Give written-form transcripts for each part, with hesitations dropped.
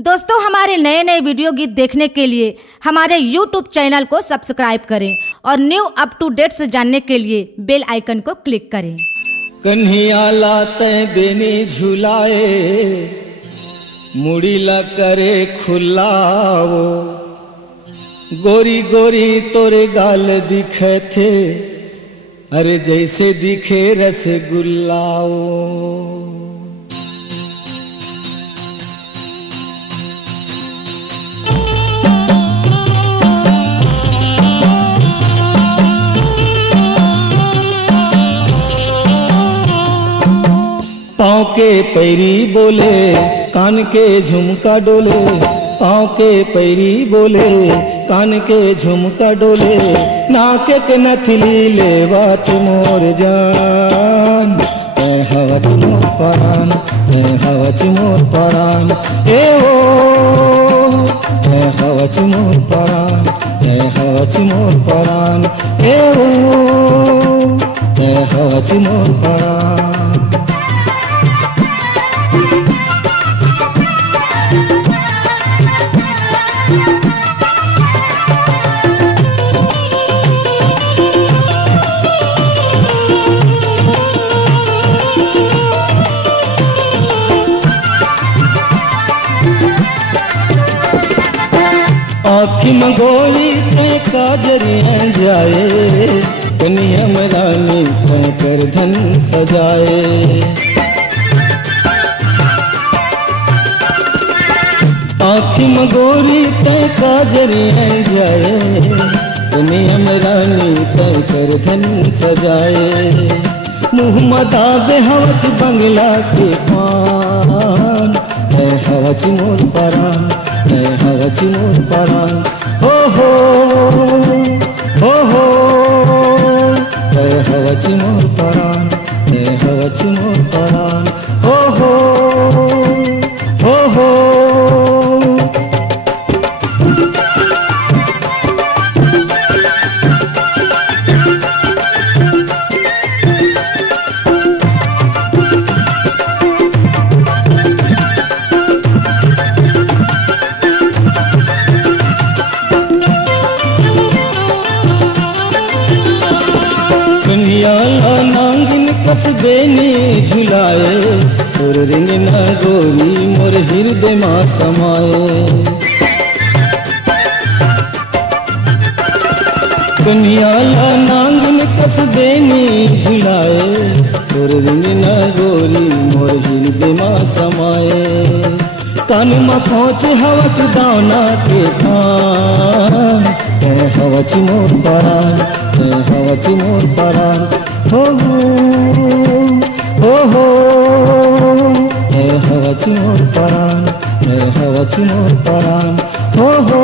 दोस्तों, हमारे नए नए वीडियो गीत देखने के लिए हमारे YouTube चैनल को सब्सक्राइब करें और न्यू अप टू डेट से जानने के लिए बेल आइकन को क्लिक करें। कन्हैया लाते बेनी झुलाए, मुड़ी ला करे खुलाओ, गोरी गोरी तोरे गाल दिखे थे, अरे जैसे दिखे रसगुल्लाओ। पाँव के पैरी बोले, कान के झुमका डोले, पाँव के पैरी बोले, कान के झुमका डोले, नाक के नथली ले बात मोर जान, ए हवच मोर परान, ए हवच मोर परान, ए ओ ए हवच मोर परान, ए हवच मोर परान, ए ओ ए हवच मोर परान। आँखी मंगोली ते काजरियाँ जाए, कन्हैया रानी ते कर धन सजाए। आँखी मंगोली ते काजरियाँ जाए, कन्हैया रानी ते कर धन सजाए। मुँह मदा दे हवच बंगला के पान, है हवच मोर परान, है हवच मोर परान, हो हो हो हो, है हवच मोर परान, है हवच मोर परान, हो हो हो हो। कन्हैया नांगिन कस बेनी झुलाए, और रिंग न गोरी मोर हृदय माँ समाए। कन्हैया नांगिन कस बेनी झुलाए, और रिंग न गोरी मोर हृदय माँ समाए। कान में पहुँच हवच दाना के पान, है हवच मोर परान, है हवच मोर परान, हो हो, है हवच मोर परान, है हवच मोर परान, हो हो।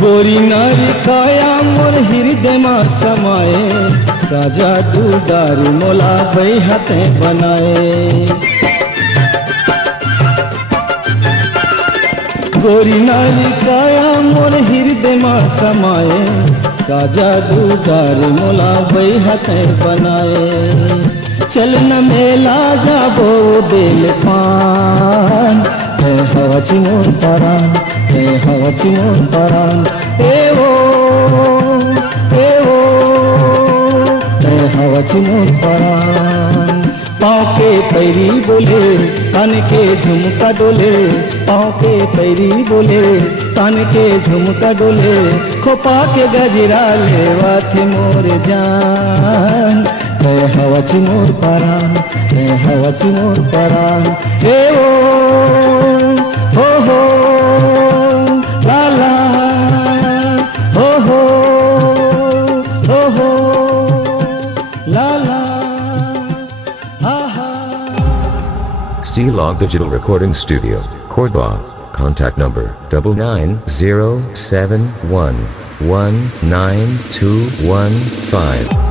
गोरी नारी काया मोर हृदय माँ समाए, राजा डूडारी मोला भई हाथे बनाए। गोरी नारी काया मोर हृदय माँ समाए, राजा डूडारी मोला भई हाथे बनाए। चल न मेला जाबो बेल पान, है हवच मोर परान, है हवच मोर परान, ए ओ है हवच मोर परान। पाँव के पैरी बोले, कान के झुमका डोले, पाँव के पैरी बोले, कान के झुमका डोले, खोपा के गजरा लेवा थे मोर जान, है हवच मोर परान, है हवच मोर परान, ए ओ हो ला ला, हो ला ला, हा हा। C-Log Digital Recording Studio, Cordoba. Contact number 99071 19215.